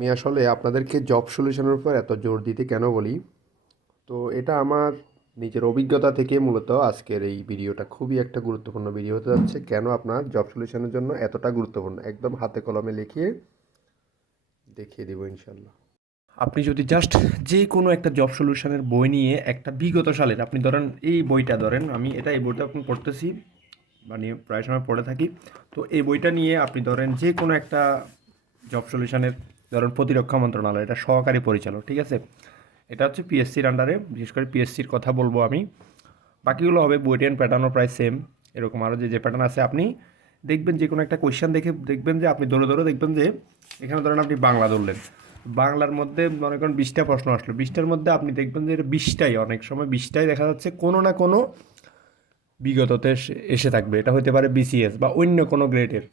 আমি আসলে আপনাদেরকে জব সলিউশনের উপর এত জোর দিতে কেন বলি, তো এটা আমার নিজের অভিজ্ঞতা থেকে মূলত আজকের এই ভিডিওটা খুবই একটা গুরুত্বপূর্ণ ভিডিও হতে যাচ্ছে। কেন আপনার জব সলিউশনের জন্য এতটা গুরুত্বপূর্ণ, একদম হাতে কলমে লিখিয়ে দেখিয়ে দেবো ইনশাল্লাহ। আপনি যদি জাস্ট যে কোনো একটা জব সলিউশনের বই নিয়ে একটা বিগত সালের, আপনি ধরেন এই বইটা ধরেন, আমি এই বইটা এখন পড়তেছি, মানে প্রায় সময় পড়ে থাকি। তো এই বইটা নিয়ে আপনি ধরেন যে কোনো একটা জব সলিউশনের, ধরেন প্রতিরক্ষা মন্ত্রণালয়, এটা সহকারী পরিচালক, ঠিক আছে, এটা হচ্ছে পিএসসির আন্ডারে, বিশেষ করে পিএসসির কথা বলবো আমি। বাকিগুলো হবে বুয়েটিয়ান প্যাটার্নও প্রায় সেম, এরকম আরও যে প্যাটার্ন আছে। আপনি দেখবেন যে কোনো একটা কোয়েশ্চেন দেখে দেখবেন যে আপনি ধরে ধরে দেখবেন যে এখানে ধরেন আপনি বাংলা ধরলেন, বাংলার মধ্যে মনে করেন 20টা প্রশ্ন আসলো, 20টার মধ্যে আপনি দেখবেন যে 20টাই, অনেক সময় 20টাই দেখা যাচ্ছে কোনো না কোনো বিগততে এসে থাকবে। এটা হতে পারে বিসিএস বা অন্য কোনো গ্রেডের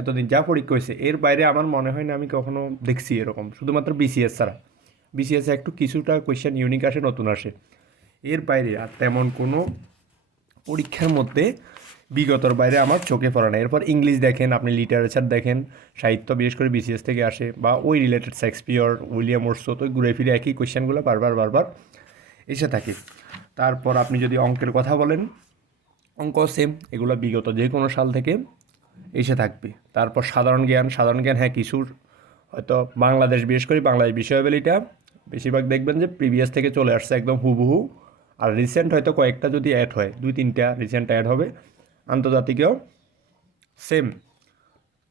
এতদিন যা পরীক্ষা হয়েছে, এর বাইরে আমার মনে হয় না আমি কখনো দেখছি এরকম, শুধুমাত্র বিসিএস ছাড়া। বিসিএসে একটু কিছুটা কোয়েশ্চেন ইউনিক আসে, নতুন আসে, এর বাইরে আর তেমন কোনো পরীক্ষার মধ্যে বিগতর বাইরে আমার চোখে পড়ে না। এরপর ইংলিশ দেখেন, আপনি লিটারেচার দেখেন, সাহিত্য বিশেষ করে বিসিএস থেকে আসে, বা ওই রিলেটেড শেক্সপিয়র, উইলিয়াম ওর্সো, তো ঘুরে ফিরে একই কোয়েশ্চেনগুলো বারবার বারবার এসে থাকে। তারপর আপনি যদি অঙ্কের কথা বলেন, অঙ্ক সেম, এগুলো বিগত যে কোনো সাল থেকে এসে থাকবে। তারপর সাধারণ জ্ঞান, সাধারণ জ্ঞান হ্যাঁ কিছুর হয়তো বাংলাদেশ, বিশেষ করে বাংলাদেশ বিষয়াবলীটা বেশিরভাগ দেখবেন যে প্রিভিয়াস থেকে চলে আসছে একদম হুবহু। আর রিসেন্ট হয়তো কয়েকটা যদি অ্যাড হয়, 2-3টা রিসেন্ট অ্যাড হবে, আন্তর্জাতিকেও সেম।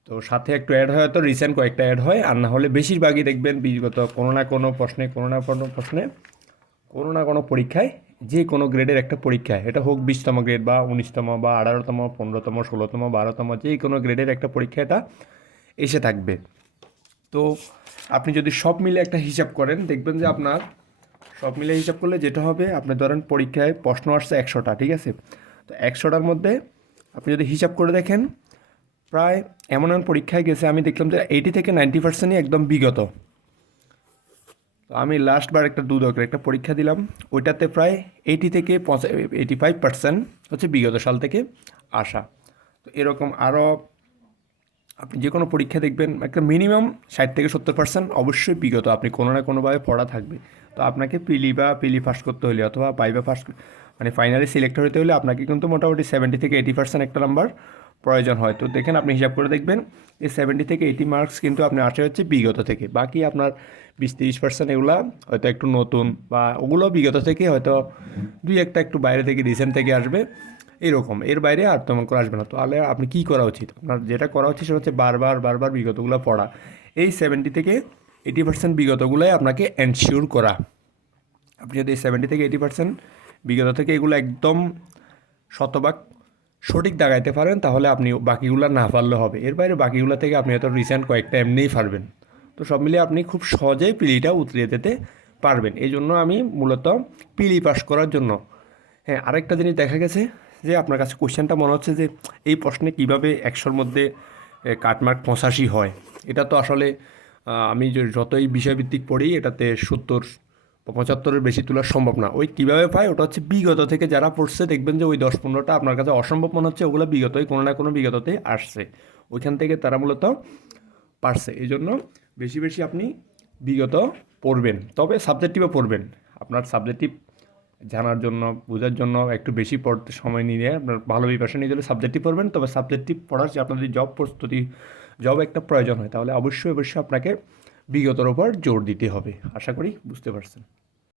তো সাথে একটু অ্যাড হয়, হয়তো রিসেন্ট কয়েকটা অ্যাড হয়, আর না হলে বেশিরভাগই দেখবেন বিগত কোনো না কোনো প্রশ্নে, কোনো না কোনো প্রশ্নে, কোনো না কোনো পরীক্ষায়, যে কোনো গ্রেডের একটা পরীক্ষায়, এটা হোক 20তম গ্রেড বা 19তম বা 18তম, 15তম, 16তম, 12তম, যে কোনো গ্রেডের একটা পরীক্ষা এটা এসে থাকবে। তো আপনি যদি সব মিলে একটা হিসাব করেন, দেখবেন যে আপনার সব মিলে হিসাব করলে যেটা হবে, আপনি ধরেন পরীক্ষায় প্রশ্ন আসছে 100টা, ঠিক আছে, তো 100টার মধ্যে আপনি যদি হিসাব করে দেখেন, প্রায় এমন এমন পরীক্ষায় গেছে আমি দেখলাম যে 80 থেকে 90%ই একদম বিগত। তো আমি লাস্টবার একটা দুদকের একটা পরীক্ষা দিলাম, ওইটাতে প্রায় 80 থেকে 85% হচ্ছে বিগত সাল থেকে আসা। তো এরকম আরও আপনি যে কোনো পরীক্ষা দেখবেন একটা মিনিমাম 60 থেকে 70% অবশ্যই বিগত, আপনি কোনো না কোনোভাবে পড়া থাকবে। তো আপনাকে পিলি পাস করতে হলে অথবা ভাইভা পাস, মানে ফাইনালি সিলেক্ট হতে হলে আপনাকে কিন্তু মোটামুটি 70 থেকে 80% একটা নাম্বার প্রয়োজন হয়। তো দেখেন আপনি হিসাব করে দেখবেন এই 70 থেকে 80 মার্কস কিন্তু আপনি আসে হচ্ছে বিগত থেকে, বাকি আপনার 20-30% এগুলা হয়তো একটু নতুন, বা ওগুলো বিগত থেকে হয়তো দুই একটা একটু বাইরে থেকে রিসেন্ট থেকে আসবে, এরকম, এর বাইরে আর তেমন করে আসবে না। তাহলে আপনি কী করা উচিত, আপনার যেটা করা উচিত সেটা হচ্ছে বারবার বারবার বিগতগুলো পড়া, এই 70 থেকে 80% বিগতগুলোই আপনাকে এনশিওর করা। আপনি যদি 70 থেকে 80% বিগত থেকে এগুলো একদম শতভাগ সঠিক দাগাইতে পারেন, তাহলে আপনি বাকিগুলো না পারলে হবে, এর বাইরে বাকিগুলো থেকে আপনি হয়তো রিসেন্ট কয়েকটা এমনিই পারবেন। তো সব মিলিয়ে আপনি খুব সহজেই পিলিটা উতরিয়ে যেতে পারবেন। এই জন্য আমি মূলত পিলি পাস করার জন্য, হ্যাঁ, আরেকটা জিনিস দেখা গেছে যে আপনার কাছে কোশ্চেনটা মনে হচ্ছে যে এই প্রশ্নে কীভাবে 100-র মধ্যে কাটমার্ক 85 হয়। এটা তো আসলে আমি যতই বিষয়ভিত্তিক পড়ি, এটাতে 70 বা 75-এর বেশি তোলা সম্ভব না। ওই কীভাবে পায়, ওটা হচ্ছে বিগত থেকে যারা পড়ছে, দেখবেন যে ওই 10-15টা আপনার কাছে অসম্ভব মনে হচ্ছে, ওগুলো বিগতই কোনো না কোনো বিগততেই আসছে, ওইখান থেকে তারা মূলত পারছে। এই জন্য বেশি বেশি আপনি বিগত পড়বেন, তবে সাবজেক্টিভও পড়বেন। আপনার সাবজেক্টিভ জানার জন্য, বোঝার জন্য একটু বেশি পড়তে সময় নিয়ে আপনার ভালো প্রিপারেশন নিয়ে গেলে সাবজেক্টিভ পড়বেন। তবে সাবজেক্টিভ পড়ার চেয়ে আপনার যদি জব প্রস্তুতি, জব একটা প্রয়োজন হয়, তাহলে অবশ্যই অবশ্যই আপনাকে বিগতর ওপর জোর দিতে হবে। আশা করি বুঝতে পারছেন।